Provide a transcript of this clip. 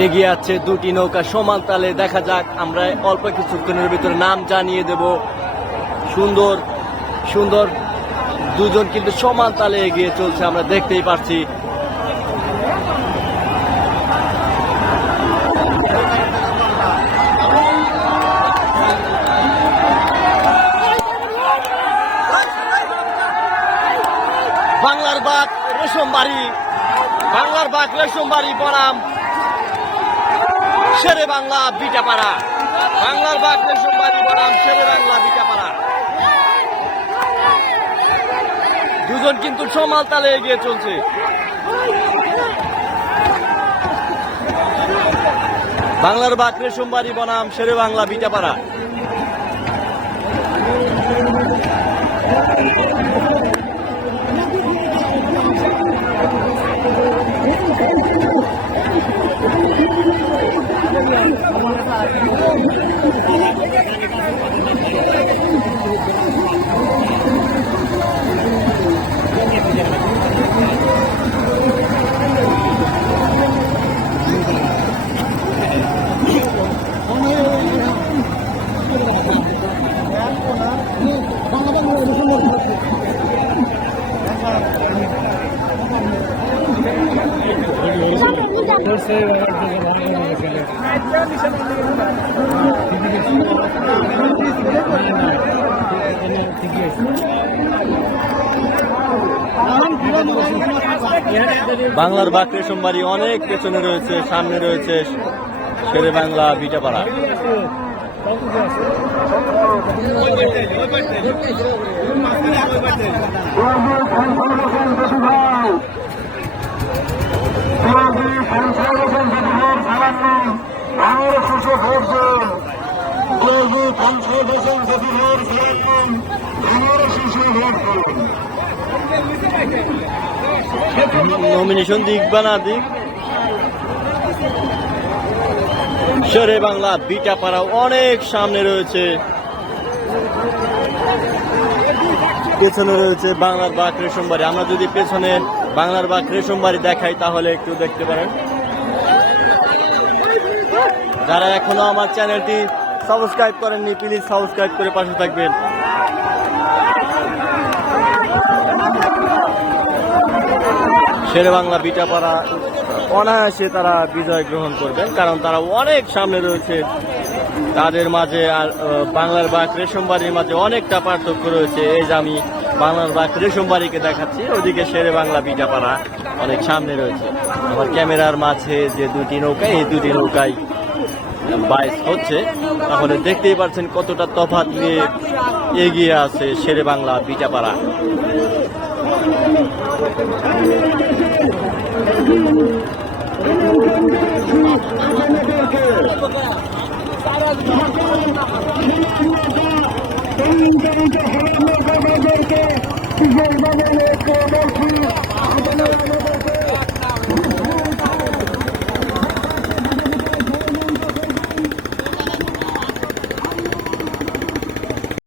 এগিয়ে আছে দুটি নৌকা সমান তালে। দেখা যাক, আমরা অল্প কিছুক্ষণের ভিতরে নাম জানিয়ে দেব। সুন্দর সুন্দর দুজন কিন্তু সমান তালে এগিয়ে চলছে, আমরা দেখতেই পাচ্ছি। বাংলার বাঘ রেশমবাড়ি, বাংলার বাঘ রেশমবাড়ি বনাম শেরে বাংলা বিটাপাড়া। বাংলার বাঘ রেশমবাড়ি বনাম শেরে বাংলা বিটাপাড়া। দুজন কিন্তু সমান তালে এগিয়ে চলছে। বাংলার বাঘ রেশমবাড়ি বনাম শেরে বাংলা বিটাপাড়া। বাংলার বাঘ রেশমবাড়ি অনেক পেছনে রয়েছে, সামনে রয়েছে শেরে বাংলা বিটাপাড়া। নমিনেশন দিক বা না দিক, শেরে বাংলা বিটাপাড়া অনেক সামনে রয়েছে, পেছনে রয়েছে বাংলার বাঘ রেশমবাড়ি। আমরা যদি পেছনে বাংলার বাঘ রেশমবাড়ি দেখাই তাহলে একটু দেখতে পারেন। যারা এখনো আমার চ্যানেলটি সাবস্ক্রাইব করেননি, প্লিজ সাবস্ক্রাইব করে পাশে থাকবেন। শেরে বাংলা বিটাপাড়া অনায়াসে তারা বিজয় গ্রহণ করবেন, কারণ তারা অনেক সামনে রয়েছে। তাদের মাঝে আর বাংলার বাঘ রেশমবাড়ির মাঝে অনেকটা পার্থক্য রয়েছে। এই যে আমি বাংলার বাঘ রেশমবাড়িকে দেখাচ্ছি, ওদিকে শেরে বাংলা বিটাপাড়া অনেক সামনে রয়েছে। আমার ক্যামেরার মাঝে যে দুটি নৌকা, এই দুটি নৌকায় বাইস হচ্ছে, তাহলে দেখতেই পাচ্ছেন কতটা তফাৎ নিয়ে এগিয়ে আছে শেরে বাংলা বিটাপাড়া।